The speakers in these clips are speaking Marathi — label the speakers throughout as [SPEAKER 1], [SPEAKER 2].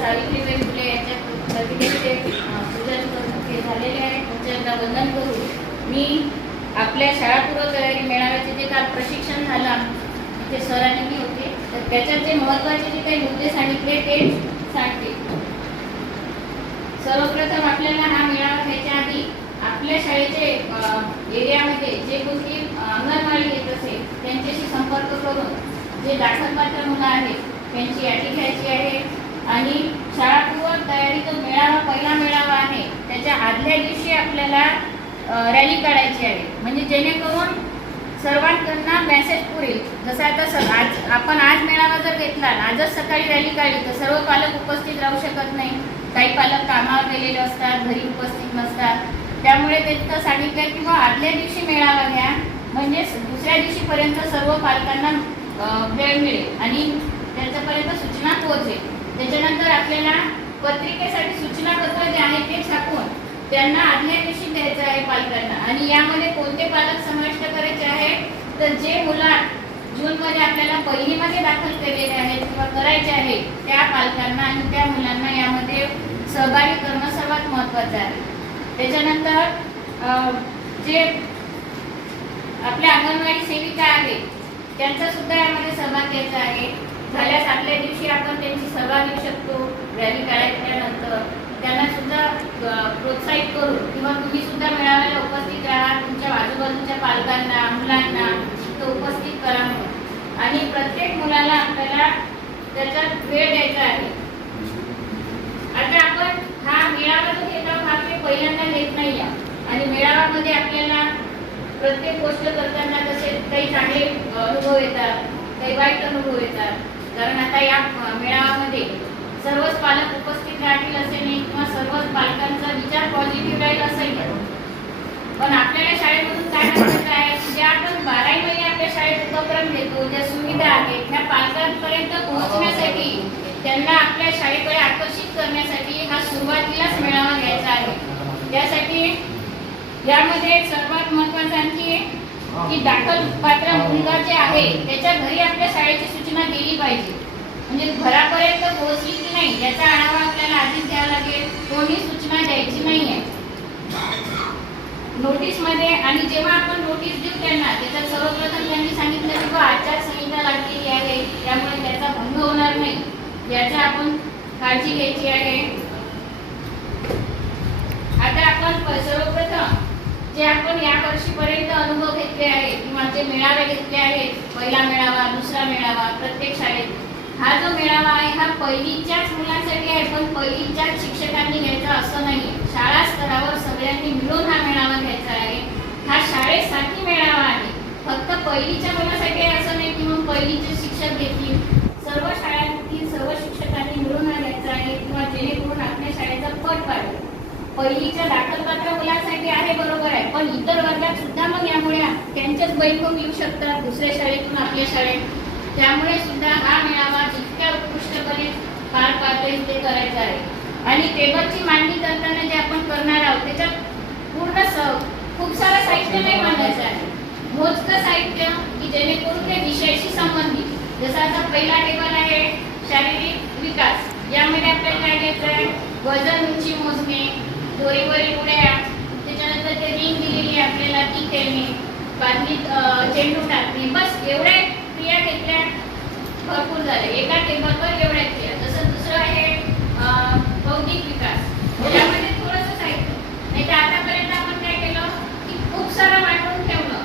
[SPEAKER 1] सावित्रीबाई फुले यांच्या प्रतिमेचे पूजन करून झालेले आहे. वंदन मी आपल्या शाळापूर्व तयारी मेळाव्याचे जे काल प्रशिक्षण झालं ते सरांनी मी होते. तर त्याच्यात जे महत्त्वाचे जे काही मुद्दे सांगितले ते सांगते. सर्वप्रथम आपल्याला हा मेळावा घ्यायच्या आधी आपल्या शाळेचे एरियामध्ये जे गोष्टी अंगणवाडी येत असेल त्यांच्याशी संपर्क करून जे दाखलपात्र मुलं आहेत त्यांची यादी घ्यायची आहे. आणि शाळापूर्व तयारीचा मेळावा पहिला मेळावा आहे. त्याच्या आदल्या दिवशी आपल्याला रॅली काढायची आहे. म्हणजे जेणेकरून सर्वांकडनं मेसेज पुरेल. जसं आता स आज आपण आज मेळावा जर घेतला आजच सकाळी रॅली काढली तर सर्व पालक उपस्थित राहू शकत नाही. काही पालक कामावर गेलेले असतात घरी उपस्थित नसतात. त्यामुळे तिथं सांगितलं की मग आदल्या दिवशी मेळावा घ्या. म्हणजे दुसऱ्या दिवशीपर्यंत सर्व पालकांना वेळ मिळेल. आणि त्यांच्यापर्यंत सूचना पोहोचेल. त्याच्यानंतर आपल्याला पत्रिकेसाठी सूचनापत्र जे आहे ते छापून त्यांना आदल्या दिवशी द्यायचं आहे पालकांना. आणि यामध्ये कोणते पालक समाविष्ट करायचे आहे? तर जे मुला जूनमध्ये आपल्याला पहिलीमध्ये दाखल केलेले आहेत किंवा करायचे आहे त्या पालकांना आणि त्या मुलांना यामध्ये सहभागी करणं सर्वात महत्त्वाचं आहे. त्याच्यानंतर जे आपल्या अंगणवाडी सेविका आहे त्यांचा सुद्धा यामध्ये सहभाग घ्यायचा आहे. झाल्यास आदल्या दिवशी आपण त्यांची सभा घेऊ शकतो रॅली काढल्यानंतर. त्यांना सुद्धा प्रोत्साहित करून किंवा तुम्ही सुद्धा मेळाव्याला उपस्थित राहा तुमच्या आजूबाजूच्या पालकांना मुलांना तो उपस्थित करा म्हणून. आणि प्रत्येक मुलाला आपल्याला त्याच्यात वेळ द्यायचा आहे. आता आपण हा मेळावा जो घेत आहोत हा ते पहिल्यांदा घेत नाही आहे आणि मेळाव्यामध्ये आपल्याला प्रत्येक गोष्ट करताना तसे काही चांगले अनुभव येतात काही वाईट अनुभव येतात कारण आता या मेळाव्यामध्ये सर्वच पालक उपस्थित राहतील असे नाही किंवा सर्वच पालकांचा विचार पॉझिटिव्ह राहील असंही नाही. पण आपल्याला शाळेमधून काय करायचं आहे? जे आपण बाराही महिने आपल्या शाळेत उपक्रम घेतो ज्या सुविधा आहेत त्या पालकांपर्यंत पोहोचण्यासाठी त्यांना आपल्या शाळेकडे आकर्षित करण्यासाठी हा सुरुवातीलाच मेळावा घ्यायचा आहे. त्यासाठी यामध्ये सर्वात महत्वाचं आणखी की दाखल पात्र मुलगा जे आहे त्याच्या घरी आपल्या शाळेची सूचना दिली पाहिजे. म्हणजे घरापर्यंत पोहोचली की नाही याचा आढावा आपल्याला आधीच द्यावा लागेल. कोणी सूचना द्यायची नाही आहे नोटीसमध्ये आणि जेव्हा आपण नोटीस देऊ त्यांना त्याच्यात सर्वप्रथम त्यांनी सांगितलं की बा आचारसंहिता लागलेली आहे त्यामुळे त्याचा भंग होणार नाही. याचा आपण काळजी घ्यायची आहे. आता आपण सर्वप्रथम जे आपण या वर्षीपर्यंत अनुभव घेतले आहेत किंवा जे मेळावे घेतले आहेत पहिला मेळावा दुसरा मेळावा प्रत्येक शाळेत हा जो मेळावा आहे हा पहिलीच्याच मुलांसाठी आहे पण पहिलीच्याच शिक्षकांनी घ्यायचा असं नाही. शाळा स्तरावर सगळ्यांनी मिळून हा मेळावा घ्यायचा आहे. हा शाळेसाठी मेळावा आहे. फक्त पहिलीच्या मुलासाठी आहे असं नाही की मग पहिलीचे शिक्षक घेतील. सर्व शाळांतील सर्व शिक्षकांनी मिळून हा घ्यायचा आहे किंवा जेणेकरून आपल्या शाळेचा पट वाढेल. पहिलीच्या दाखलपात्र मुलांसाठी आहे बरोबर आहे. पण इतर वर्गात सुद्धा मग यामुळे त्यांच्याच बैठक येऊ शकतात. दुसऱ्या शाळेतून आपल्या शाळेत. त्यामुळे सुद्धा हा मेळावा जितक्या उत्कृष्टपणे पार पाडता ते करायचं आहे. आणि टेबलची मांडणी करताना जे आपण करणार आहोत त्याच्यात पूर्ण स खूप सारं साहित्य नाही मांडायचं आहे. मोजकं साहित्य की जेणेकरून ते विषयाशी संबंधित. जसं आता पहिला टेबल आहे शारीरिक विकास. यामध्ये आपल्याला काय घ्यायचं आहे? वजन उंची मोजणे दोरीवरील उड्या त्याच्यानंतर ते रिंग दिलेली आपल्याला ती खेळणे बादलीत चेंडू टाकणे. बस एवढ्या क्रिया घेतल्या भरपूर झाले एका टेबलवर एवढ्या क्रिया. जसं दुसरं आहे बौद्धिक विकास. त्यामध्ये थोडंसं साहित्य. नाही तर आतापर्यंत आपण काय केलं? की खूप सारं वाटून ठेवलं.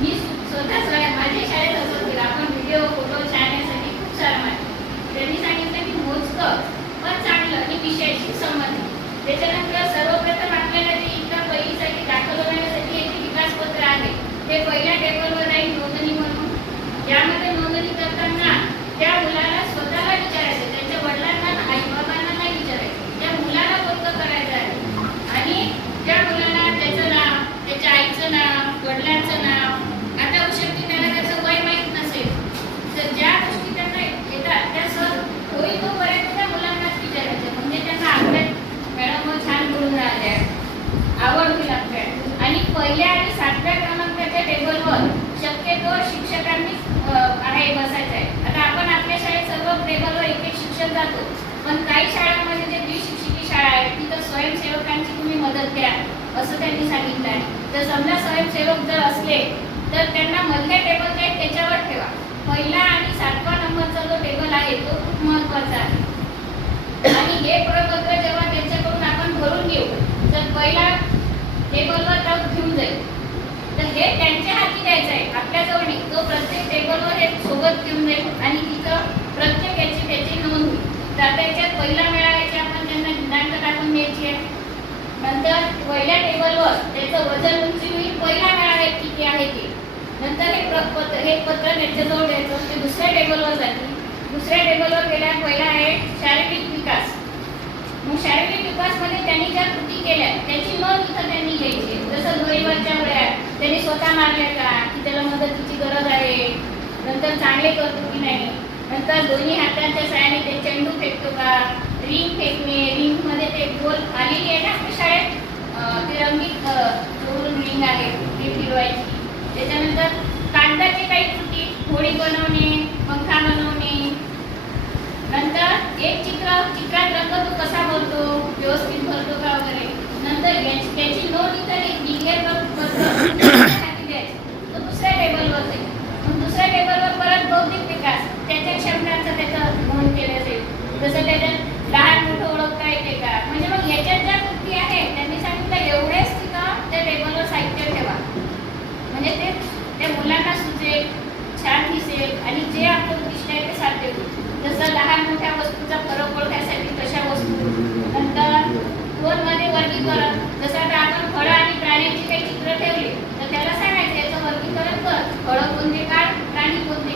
[SPEAKER 1] मी स्वतः माझ्या शाळेत असं केलं. आपण व्हिडिओ फोटो छानण्यासाठी खूप सारं वाटलं. त्यांनी सांगितलं की मोजकं पण चांगलं आणि विषयाशी संबंधित. त्याच्यानंतर सर्वप्रथम आपल्याला जे इथं पहिलीसाठी दाखल होण्यासाठी याचे विकासपत्र आहे ते पहिल्या टेबलवर राहील नोंदणी म्हणून यामध्ये नोंदणी करताना त्या मुलाला स्वतःला विचारायचं त्यांच्या वडिलांना आई बाबांना नाही विचारायचं त्या मुलाला कोणतं करायचं आहे आणि त्या मुलाला त्याचं नाव त्याच्या आईचं नाव वडिलांचं नाव आता होऊ शकते त्याला त्याचं वय माहीत नसेल तर ज्या गोष्टी त्यांना येतात त्या सर होईल तोपर्यंत त्या मुलांनाच विचारायचं म्हणजे त्यांना अभ्यास मॅडम मग छान बोलून राहिल्या आवड होईल अभ्यास आणि पहिल्या आणि सातव्या क्रमांकाच्या टेबलवर शक्यतो शिक्षकांनी आहे बसायचं आहे आता आपण आपल्या शाळेत सर्व टेबलवर एक एक शिक्षक जातो पण काही शाळांमध्ये जे द्विशिक्षिकी शाळा आहे तिथं स्वयंसेवकांची तुम्ही मदत घ्या असं त्यांनी सांगितलं आहे. तर समजा स्वयंसेवक जर असले तर त्यांना मधल्या टेबल जे आहेत त्याच्यावर ठेवा. पहिला आणि सातवा नंबरचा जो टेबल आहे तो खूप महत्त्वाचा आहे. आणि हे प्रपत्र जेव्हा त्यांच्याकडून आपण भरून घेऊ तर पहिला टेबलवर जाऊन घेऊन जाईल. तर हे त्यांच्या हाती द्यायचं आहे. आपल्याजवळ तो प्रत्येक टेबलवर हे सोबत घेऊन जाईल आणि तिथं प्रत्येक याची त्याची नोंद होईल. तर त्याच्यात पहिला मेळाव्याची आपण त्यांना दिनांक टाकून द्यायची आहे. नंतर पहिल्या टेबलवर त्याचं वजन उंची होईल पहिल्या मेळाव्यात किती आहे ते? नंतर हे प्र- पत्र हे पत्र त्यांच्याजवळ द्यायचं. ते दुसऱ्या टेबलवर जातील. दुसऱ्या टेबलवर गेल्या पहिला आहे शारीरिक विकास. मग शारीरिक विकासमध्ये त्यांनी ज्या कृती केल्या त्याची नोंद इथं त्यांनी घ्यायची जसं दोरीवरच्या उड्या त्यांनी स्वतः मारल्या का? की त्याला मदतीची गरज आहे. नंतर चांगले करतो की नाही? नंतर दोन्ही हातांच्या साहाय्याने ते चेंडू फेकतो का? रिंग फेकणे रिंगमध्ये ते गोल आलेली आहे ना आपल्या शाळेत? तिरंगी ते रंगीत रिंग आहे ती फिरवायची. त्याच्यानंतर कागदाची काही कृती होळी बनवणे पंखा बनवणे. नंतर एक चित्र चित्रात रंग तो कसा भरतो? व्यवस्थित भरतो का वगैरे? नंतर त्याची नोंद इतर लिहिलेलं पत्र तो दुसऱ्या टेबलवर जाईल. मग दुसऱ्या टेबलवर परत बौद्धिक विकास. त्याच्या क्षमतांचं त्याचं नोंद केलं जाईल. जसं त्याच्यात लहान मोठं ओळखता येते का? म्हणजे मग याच्यात ज्या कृती आहे त्यांनी सांगितलं एवढेच तिथं त्या टेबलवर साहित्य ठेवा. म्हणजे ते त्या मुलांना सुचेल छान दिसेल आणि जे आपलं उद्दिष्ट आहे ते साध्य होईल. जसं लहान मोठ्या वस्तूचा फरक ओळखायसाठी कशा वस्तू. नंतर दोनमध्ये वर्गीकरण. जसं आता आपण फळं आणि प्राण्यांची काही चित्र ठेवली तर त्याला सांगायचं याचं वर्गीकरण कर. फळं कोणते काढ प्राणी कोणते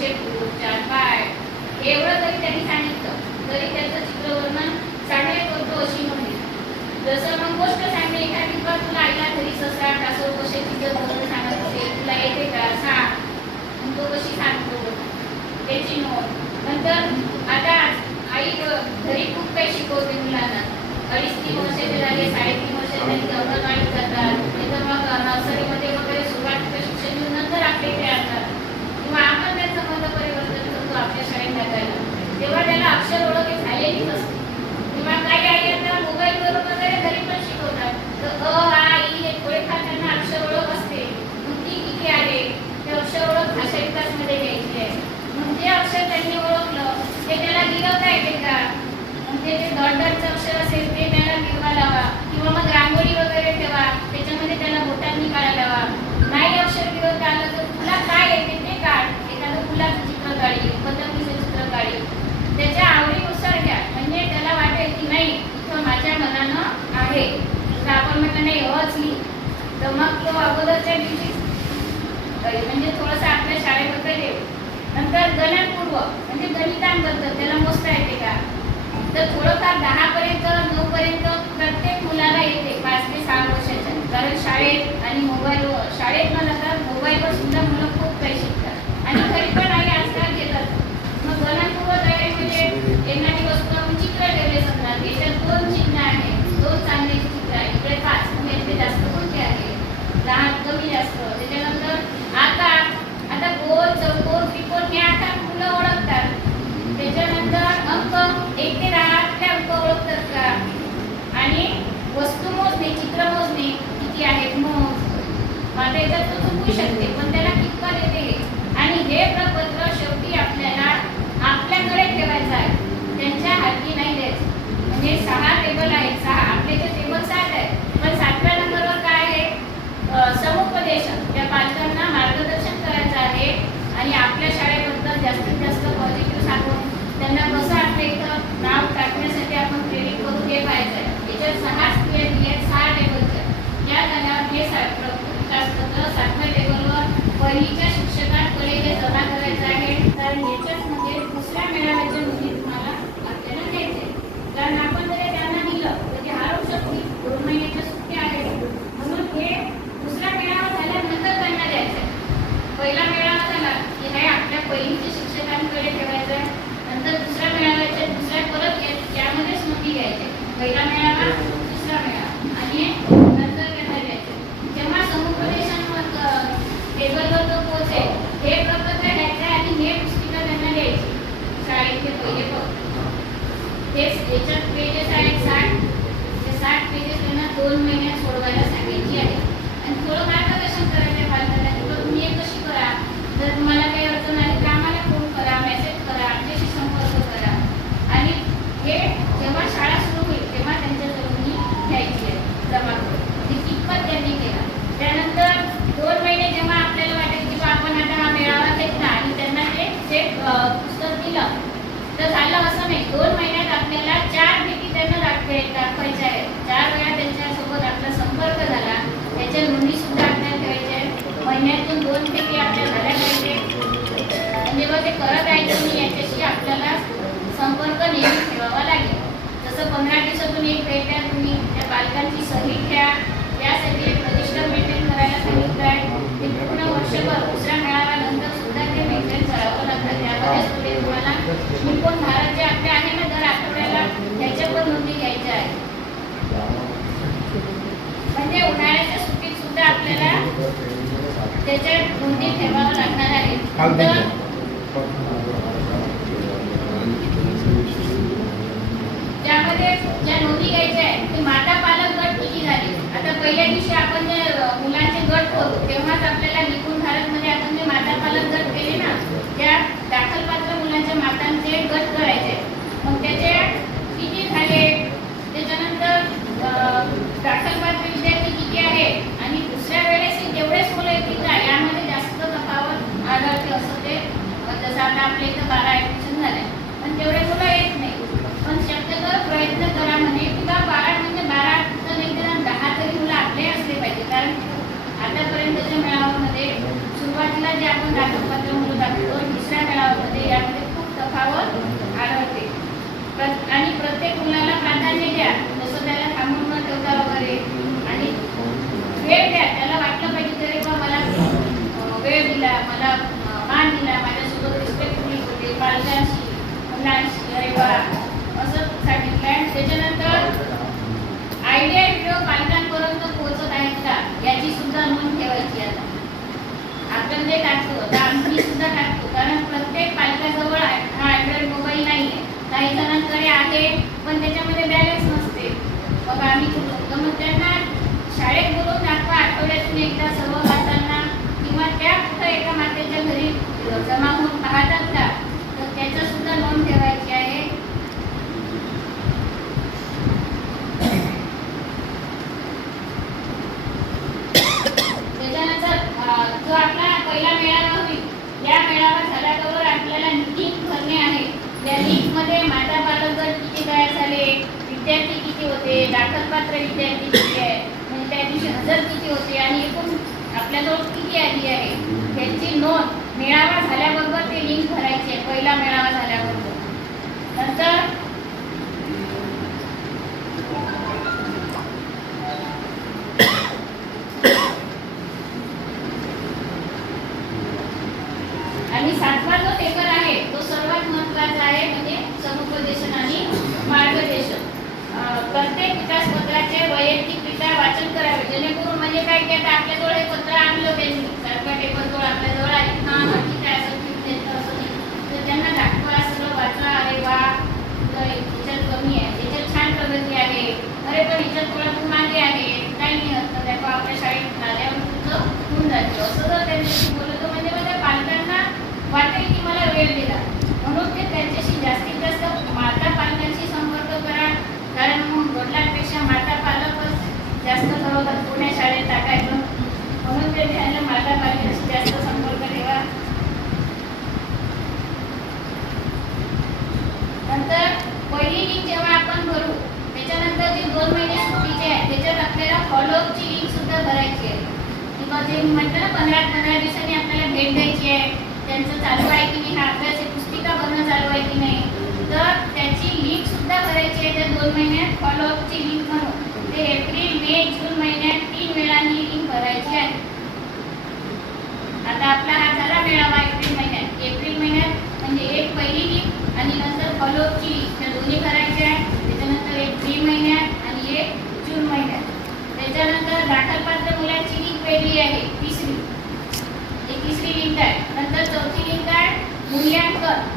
[SPEAKER 1] शेपूर फूट चार पाय एवढं जरी त्यांनी सांगितलं. तरी त्याचं चित्रवर्णन चांगले करतो अशी नोंद जसं मग गोष्ट सांगणे एखादी बार तुला आईला घरी ससा कासव कशाची जर गोष्ट सांगत असेल तुला येते का? सांग. तो कशी सांगतो? त्याची नोंद. नंतर आता आई घरी खूप काही शिकवते मुलांना. अडीच तीन वर्षाचे झाले साडेतीन वर्षाचे झाले की अंगणवाडीत जातात नाही तर मग नर्सरीमध्ये वगैरे सुरुवातीचं शिक्षण घेऊन नंतर आपल्या इकडे आणतात. आपण परिवर्तन करतो आपल्या शाळेत टाकायला तेव्हा त्याला अक्षर ओळख झालेली झालेलीच किंवा काही आई आता मोबाईलवरून वगैरे घरी पण शिकवतात तर अ आ ई हे थोडेफार त्यांना अक्षर ओळख असते मग ती किती आहे ते अक्षर ओळख भाषा विकासमध्ये घ्यायची आहे मग जे अक्षर त्यांनी ओळखलं ते त्याला गिरवता येते का म्हणजे जे दडदडचं अक्षर असेल ते त्याला गिरवा लावा किंवा मग रांगोळी वगैरे ठेवा त्याच्यामध्ये त्याला बोटांनी काढा लावा नाही अक्षर गिरवता आलं तर तुला काय येते ते काढ एखादं फुलाचं चित्र काढी पतंगीचं चित्र काढी त्याच्या आवडीनुसार घ्या. म्हणजे त्याला वाटेल की नाही इथं माझ्या मनानं आहे. तर आपण म्हटलं नाही अच लिही तर मग तो अगोदरच्या दिवशी म्हणजे थोडंसं आपल्या शाळेबद्दल येऊ नंतर गणनपूर्व म्हणजे गणितांबद्दल त्याला मोजता येते का? तर थोडंफार दहा पर्यंत नऊ पर्यंत प्रत्येक मुलाला येते पाच ते सहा वर्षाच्या. कारण शाळेत आणि मोबाईल शाळेत न जाता मोबाईलवर सुद्धा मुलं खूप काही शिकतात आणि घरी पण आई आजकाल घेतात मग गणनपूर्व तयारी म्हणजे एखादी वस्तू आपण चित्र ठेवले समजा याच्यात दोन चिन्ह आहे दोन चांगले चित्र आहे इकडे पाच मग यातले जास्त कोणते आहे कमी त्याच्यानंतर आता आता गोल चौकोन त्रिकोण हे आता मुलं ओळखतात. त्याच्यानंतर अंक एक ते दहा ते अंक ओळखतात का? आणि वस्तू मोजणे चित्र मोजणे किती आहेत मोज आता याच्यात तो चुकू शकते पण त्याला कितपत येते? आणि हे प्रपत्र शेवटी आपल्याला आपल्याकडे ठेवायचं आहे. त्यांच्या हाती नाही द्यायचं. म्हणजे सहा टेबल आहेत सहा आपले जे टेबल सात आहेत पण सातव्या नंबरवर काय आहे अ, समुपदेशन त्या पालकांना मार्गदर्शन करायचं आहे आणि आपल्या शाळेबद्दल जास्तीत जास्त पॉझिटिव्ह सांगून त्यांना कसं आपल्या इथं नाव टाकण्यासाठी आपण प्रेरित करू हे पाहायचं आहे याच्यात सहा स्क्वेअर दिल्या आहेत सहा टेबलच्या या झाल्यावर हे सा- प्र- सातव्या टेबलवर पहिलीच्या शिक्षकांकडे हे जमा करायचं आहे. तर याच्यात म्हणजे दुसऱ्या मेळाव्याच्या मुली तुम्हाला आपल्याला द्यायचे कारण आपण जर त्यांना दिलं तर ते हरवू शकतील दोन महिन्याच्या सुट्ट्या आहेत. म्हणून हे दुसरा मेळावा झाल्यानंतर त्यांना द्यायचं पहिला हे शिक्षकांकडे ठेवायचं आहे नंतर दुसऱ्या मेळाव्याच्या दुसऱ्या परत या- यामध्येच नोंदी घ्यायची पहिला मेळावा दुसरा मेळावा आणि नंतर त्यांना द्यायचं जेव्हा समुपदेशन टेबलवर जो पोहोचेल हे प्रपत्र घ्यायचं आहे आणि हे पुस्तिका त्यांना द्यायची शाळेतले पहिले पत्र तेच याच्यात पेजेस आहेत साठ ते साठ पेजेस त्यांना दोन महिन्यात सोडवायला सांगायची आहे आणि थोडं मार्गदर्शन करायचं पालकांना की बा तुम्ही हे कशी करा जर तुम्हाला काही अडचण आली तर आम्हाला फोन करा मेसेज करा आमच्याशी संपर्क करा आणि हे जेव्हा शाळा सुरू होईल तेव्हा त्यांच्याजवळ मी घ्यायची आहे जमा करून म्हणजे कितपत त्यांनी केला त्यानंतर दोन महिने जेव्हा आपल्याला वाटेल की बा आपण आता हा मेळावा घेतला आणि त्यांना ते जे अं, पुस्तक दिलं तर झालं असं नाही. दोन महिन्यात आपल्याला चार भेटी त्यांना दाखवे दाखवायच्या आहेत चार वेळा त्यांच्यासोबत आपला संपर्क झाला. त्याच्या नोंदी सुद्धा आपल्याला ठेवायच्या आहेत. महिन्यातून दोन भेटी आपल्या झाल्या पाहिजे म्हणजे मग ते करत आहे की नाही याच्याशी आपल्याला संपर्क नेहमी ठेवावा लागेल. जसं पंधरा दिवसातून एक भेट द्या तुम्ही. त्या पालकांची सही घ्या. यासाठी एक रजिस्टर मेंटेन करायला सांगितलं आहे. ते पूर्ण वर्षभर दुसऱ्या मेळाव्यानंतर सुद्धा ते मेंटेन करावं लागतं त्यामध्येच पुढे तुम्हाला निपुण भारत जे आपले आहे ना दर आठवड्याला त्याच्या पण नोंदी घ्यायच्या आहे म्हणजे उन्हाळ्याच्या सुट्टीत सुद्धा आपल्याला त्याच्या नोंदी लागणार आहे तर त्यामध्ये ज्या नोंदी घ्यायच्या आहेत ते माता पालक गट किती झाले? आता पहिल्या दिवशी आपण जे मुलांचे गट करू तेव्हाच आपल्याला निपुण भारतमध्ये आपण जे माता पालक गट केले ना त्या दाखलपात्र मुलांच्या मातांचे गट करायचे. मग त्याचे किती झाले? त्याच्यानंतर अ, दाखलपात्र विद्यार्थी किती आहे? आणि दुसऱ्या वेळेस जेवढेच मुलं येतील ना यामध्ये जास्त तफावत आढळते असं ते जसं आता आपल्या इथं बारा ॲडमिशन झाले. पण तेवढे मुलं येत नाही. पण शक्यतो प्रयत्न करा म्हणे किंवा बारा म्हणजे बारा तर नाही तर दहा तरी मुलं आपले असले पाहिजे कारण आतापर्यंतच्या मेळाव्यामध्ये सुरुवातीला जे आपण दाखलपत्र मुलं दाखवतो दुसऱ्या मेळाव्यामध्ये यामध्ये खूप तफावत आढळते प्र- आणि प्रत्येक मुलाला प्राधान्य द्या जसं त्याला थांबून न ठेवता वगैरे आणि वेळ द्या त्याला वाटलं पाहिजे की अरे बा मला अं, वेळ दिला मला अं, मान दिला माझ्यासोबत रिस्पेक्टफुली होते पालकांशी मुलांशी अरे बा असं मध्ये टाकतो तर आम्ही सुद्धा टाकतो कारण प्रत्येक पालकाजवळ हा अँड्रॉइड मोबाईल नाही आहे काही जणांकडे आहे पण त्याच्यामध्ये बॅलन्स नसते. मग आम्ही तर मग त्यांना शाळेत बोलून दाखवा आठवड्यातून एकदा सर्व मातांना किंवा त्या कुठं एका मातेच्या घरी जमा होऊन पाहतात का? तर त्याचं सुद्धा नोंद ठेवायची आहे. त्याच्यानंतर जो आपला पहिला मेळावा होईल या मेळावा झाल्याबरोबर आपल्याला निधी भरणे आहे त्या लिंकमध्ये माझा बालकगट किती तयार झाले. विद्यार्थी किती होते? दाखलपात्र विद्यार्थी किती आहे? म्हणजे त्या दिवशी हजर किती होते? आणि एकूण आपल्याजवळ किती आली आहे? त्यांची नोंद मेळावा झाल्याबरोबर ते लिंक भरायची आहे पहिला मेळावा झाल्याबरोबर नंतर आणि सातवा जो पेपर आहे तो सर्वात महत्त्वाचा आहे म्हणजे समुपदेशन आणि मार्गदर्शन अं, प्रत्येक विकास पत्राचे वैयक्तिकरित्या वाचन करावे जेणेकरून म्हणजे काय की आता आपल्याजवळ हे पत्र आणलं त्यांनी सरकार पेपर जवळ आपल्याजवळ आहे हा हा ठीक आहे असं ठीक आहे असं नाही तर त्यांना दाखवा सगळं वाचा अरे वा तुझं याच्यात कमी आहे याच्यात छान प्रगती आहे अरे पण याच्यात थोडा तू मागे आहे काही नाही असतं त्या आपल्या शाळेत आल्यावर तुझं होऊन जातं असं जर त्यांच्याशी बोलतो म्हणजे मग त्या पालकांना वाटेल की मला वेळ दिला म्हणून ते त्यांच्याशी जास्तीत जास्त माता पालकांशी संपर्क करा कारण मग वडिलांपेक्षा माता पालकच जास्त ठरवतात पुण्या शाळेत टाकायचं म्हणून ते त्यांना माता पालकांशी जास्त संपर्क ठेवा नंतर पहिली लिंक जेव्हा आपण भरू त्याच्यानंतर जे दोन महिने सुट्टीचे आहे त्याच्यात आपल्याला फॉलोअपची लिंक सुद्धा भरायची आहे. किंवा जे म्हणतं ना पंधरा पंधरा दिवसांनी आपल्याला भेट द्यायची आहे. त्यांचं चालू आहे की नाही हा अभ्यास पुस्तिका भरणं चालू आहे की नाही तर त्याची लिंक सुद्धा भरायची आहे त्या दोन महिन्यात. फॉलोअपची लिंक भरून ते एप्रिल मे जून महिन्यात तीन वेळांनी लिंक भरायची आहे आता आपला हा झाला मेळावा एप्रिल महिन्यात एप्रिल महिन्यात म्हणजे एक पहिली लिंक आणि नंतर फॉलोअपची लिंक त्या दोन्ही करायच्या आहे त्याच्यानंतर एक मे महिन्यात आणि एक जून महिन्यात त्याच्यानंतर दाखलपात्र मुलांची लिंक वेगळी आहे तिसरी. ही तिसरी लिंक आहे. नंतर चौथी लिंक आहे मूल्यांकन.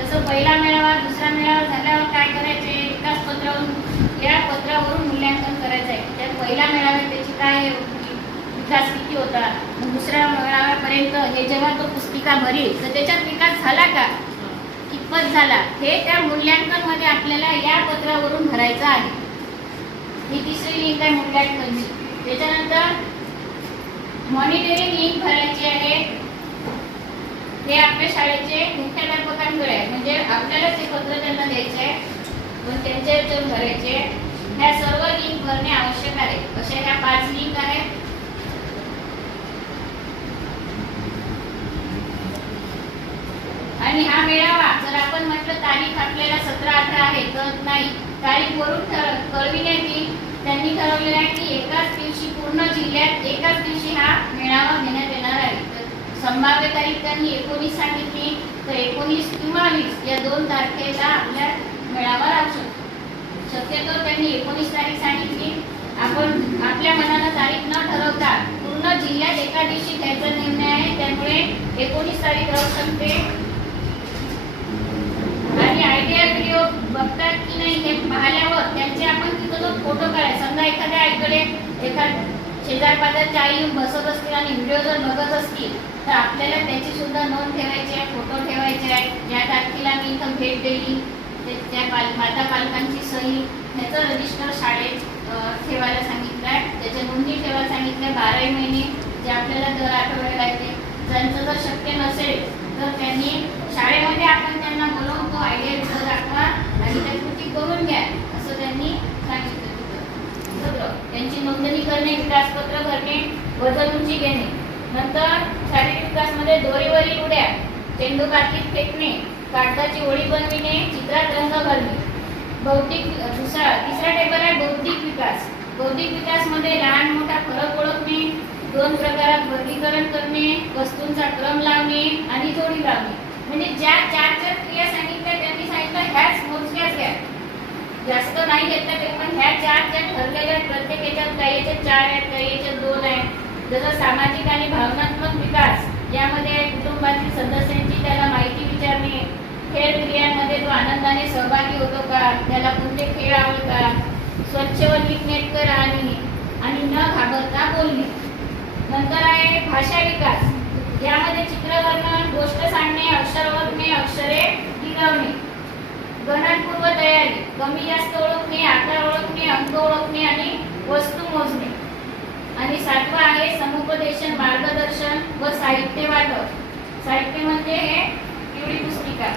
[SPEAKER 1] जसं पहिला मेळावा दुसरा मेळावा झाल्यावर काय करायचे? विकास पत्रावरून या पत्रावरून मूल्यांकन करायचं आहे त्या पहिला मेळाव्यात त्याची काय विकास किती होता? दुसऱ्या मेळाव्यापर्यंत हे जेव्हा तो पुस्तिका भरील तर त्याच्यात विकास झाला का? कितपत झाला? हे त्या मूल्यांकनमध्ये आपल्याला या पत्रावरून भरायचं आहे. ही तिसरी लिंक आहे मूल्यांकनची. त्याच्यानंतर मॉनिटरिंग लिंक भरायची आहे. हे आपल्या शाळेचे मुख्याध्यापकांकडे आहे. म्हणजे आपल्याला ते पत्र त्यांना द्यायचे पण त्यांच्या याच्यावर भरायचे ह्या सर्व लिंक भरणे आवश्यक आहे. अशा ह्या पाच लिंक आहेत. आणि हा मेळावा जर आपण म्हटलं तारीख आपल्याला सतरा अठरा आहे तर नाही. तारीख वरून ठर- कळविण्यात येईल. त्यांनी ठरवलेलं आहे की एकाच दिवशी पूर्ण जिल्ह्यात एकाच दिवशी हा मेळावा घेण्यात येणार आहे. तर संभाव्य तारीख त्यांनी एकोणीस सांगितली. तर एकोणीस किंवा वीस या दोन तारखेला आपल्या मेळावा राहू शकतो शक्यतो त्यांनी एकोणीस तारीख सांगितली. आपण आपल्या मनाला तारीख न ठरवता पूर्ण जिल्ह्यात एका दिवशी घ्यायचा निर्णय आहे. त्यामुळे एकोणीस तारीख राहू शकते आणि बघतात की नाही हे पाहिल्यावर त्यांचे आपण तिथं जो फोटो काढायचा समजा एखाद्या आईकडे एखाद्या शेजार पाजारची आई बसत असतील आणि व्हिडिओ जर बघत असतील तर आपल्याला त्याची सुद्धा नोंद ठेवायची आहे फोटो ठेवायचे आहे. या तारखेला मी इथं भेट दिली त्या पाल माता पालकांची सही. ह्याचं रजिस्टर शाळेत ठेवायला सांगितलं आहे. त्याच्या नोंदी ठेवायला सांगितलं आहे बाराही महिने जे आपल्याला दर आठवड्याला येते. ज्यांचं जर शक्य नसेल तर त्यांनी शाळेमध्ये आपण त्यांना बोलवून तो आयडिया व्हिडिओ दाखवा आणि त्या कृती करून घ्या असं त्यांनी सांगितलं तिथं त्यांची नोंदणी करणे विकासपत्र भरणे वजन उंची घेणे. नंतर शारीरिक विकासमध्ये दोरीवरील उड्या चेंडू बाटलीत फेकणे कागदाची ओळी बनविणे चित्रात रंग भरणे बौद्धिक दुसरा तिसरा टेबल आहे बौद्धिक विकास. बौद्धिक विकासमध्ये लहान मोठा फरक ओळखणे दोन प्रकारात वर्गीकरण करणे वस्तूंचा क्रम लावणे आणि जोडी लावणे. म्हणजे ज्या चार चार क्रिया सांगितल्या त्यांनी सांगितलं ह्याच मोजक्याच घ्या. जास्त नाही घेतल्या ते पण ह्या चार ज्या ठरलेल्या आहेत प्रत्येक याच्यात काही याच्यात चार आहेत काही याच्यात दोन आहेत. जसं सामाजिक आणि भावनात्मक विकास यामध्ये कुटुंबातील सदस्यांची त्याला माहिती विचारणे. खेळ क्रियांमध्ये तो आनंदाने सहभागी होतो का? त्याला कोणते खेळ आवडतात? स्वच्छ व नीटनेटकर राहणे आणि न घाबरता बोलणे. नंतर आहे भाषा विकास. यामध्ये चित्रवर्णन गोष्ट सांगणे अक्षर ओळखणे अक्षरे गिरवणे गणनपूर्व तयारी. कमी जास्त ओळखणे आकार ओळखणे अंक ओळखणे आणि वस्तू मोजणे. आणि सातवं आहे समुपदेशन मार्गदर्शन व साहित्य वाटप. साहित्य म्हणजे हे पिवळी पुस्तिका.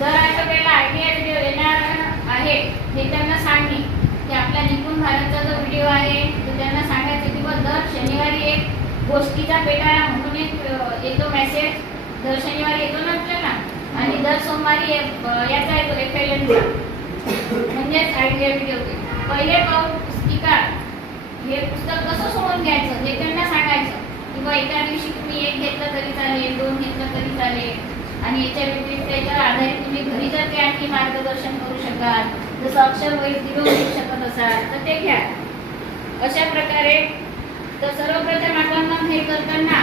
[SPEAKER 1] दर आठवड्याला आयडिया व्हिडिओ येणार आहे. हे त्यांना सांगणे. की आपला निपुण भारतचा जो व्हिडिओ आहे तो त्यांना सांगायचं की दर शनिवारी एक गोष्टीचा पेटाळा म्हणून एक येतो मेसेज दर शनिवारी येतो ना आपल्याला? आणि दर सोमवारी याचा येतो एफ एल म्हणजेच आयडिया व्हिडिओ पहिले पाऊल पुस्तिका. हे पुस्तक कसं सोडून घ्यायचं? हे त्यांना सांगायचं. किंवा एका दिवशी तुम्ही एक घेतलं तरी चालेल दोन घेतलं तरी चालेल. आणि याच्या व्यतिरिक्त याच्यावर आधारित तुम्ही घरी जर ते आणखी मार्गदर्शन करू शकाल जसं अक्षर वही घेऊ शकत असाल तर ते घ्या. अशा प्रकारे तर सर्वप्रथम आपण मग हे करताना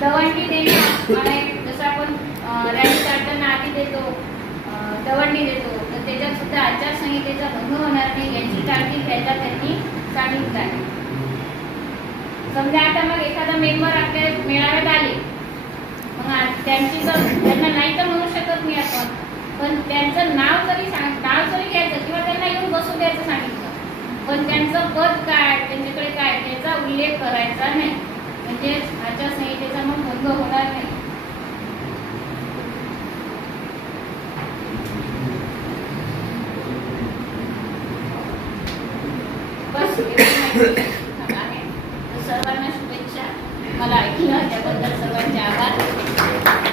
[SPEAKER 1] दवंडी देणं. जसं आपण रॅली काढताना आधी देतो दवंडी देतो. तर त्याच्यात सुद्धा आचारसंहितेचा भंग होणार नाही याची काळजी घ्यायला त्यांनी सांगितलं आहे. समजा आता मग एखादा मेंबर आपल्या मेळाव्यात आले. मग त्यांची तर त्यांना नाही तर म्हणू शकत नाही आपण. पण त्यांचं नाव तरी सांग नाव तरी घ्यायचं किंवा त्यांना येऊन बसू द्यायचं सांगितलं. पण त्यांचं पद काय त्यांच्याकडे काय त्याचा उल्लेख करायचा नाही. म्हणजे आचारसंहितेचा मग भंग होणार नाही. बस